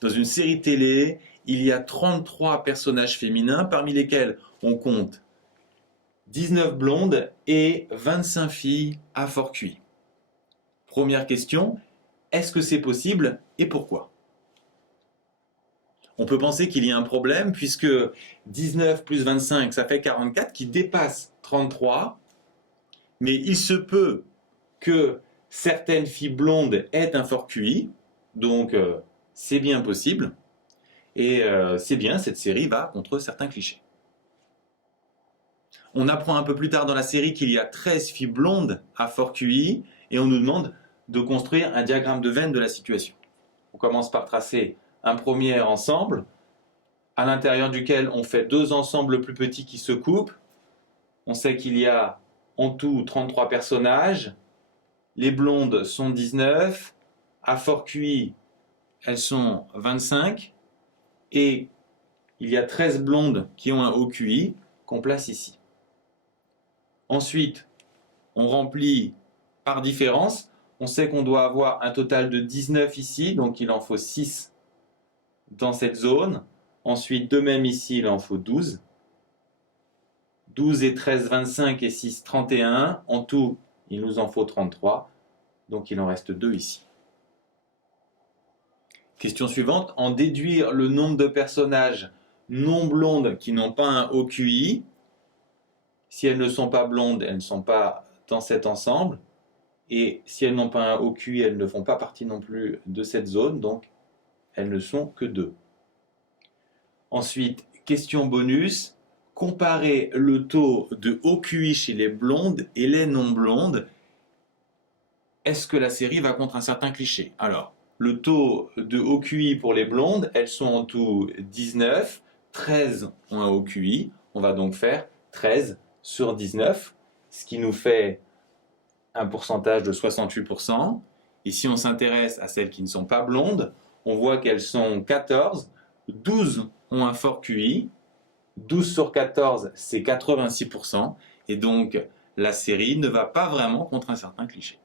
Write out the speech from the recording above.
Dans une série télé, il y a 33 personnages féminins, parmi lesquels on compte 19 blondes et 25 filles à fort QI. Première question, est-ce que c'est possible et pourquoi? On peut penser qu'il y a un problème puisque 19 plus 25, ça fait 44 qui dépasse 33. Mais il se peut que certaines filles blondes aient un fort QI, donc c'est bien possible. Et c'est bien, cette série va contre certains clichés. On apprend un peu plus tard dans la série qu'il y a 13 filles blondes à fort QI et on nous demande de construire un diagramme de Venn de la situation. On commence par tracer un premier ensemble à l'intérieur duquel on fait deux ensembles plus petits qui se coupent. On sait qu'il y a en tout 33 personnages. Les blondes sont 19. À fort QI, elles sont 25. Et il y a 13 blondes qui ont un haut QI qu'on place ici. Ensuite, on remplit par différence. On sait qu'on doit avoir un total de 19 ici, donc il en faut 6 dans cette zone. Ensuite, de même ici, il en faut 12. 12 et 13, 25 et 6, 31. En tout, il nous en faut 33. Donc il en reste 2 ici. Question suivante, en déduire le nombre de personnages non blondes qui n'ont pas un haut QI. Si elles ne sont pas blondes, elles ne sont pas dans cet ensemble. Et si elles n'ont pas un haut QI, elles ne font pas partie non plus de cette zone. Donc elles ne sont que 2. Ensuite, question bonus, comparer le taux de haut QI chez les blondes et les non blondes. Est-ce que la série va contre un certain cliché? Alors, le taux de haut QI pour les blondes, elles sont en tout 19, 13 ont un haut QI, on va donc faire 13 sur 19, ce qui nous fait un pourcentage de 68%. Et si on s'intéresse à celles qui ne sont pas blondes, on voit qu'elles sont 14, 12 ont un fort QI, 12 sur 14 c'est 86%, et donc la série ne va pas vraiment contre un certain cliché.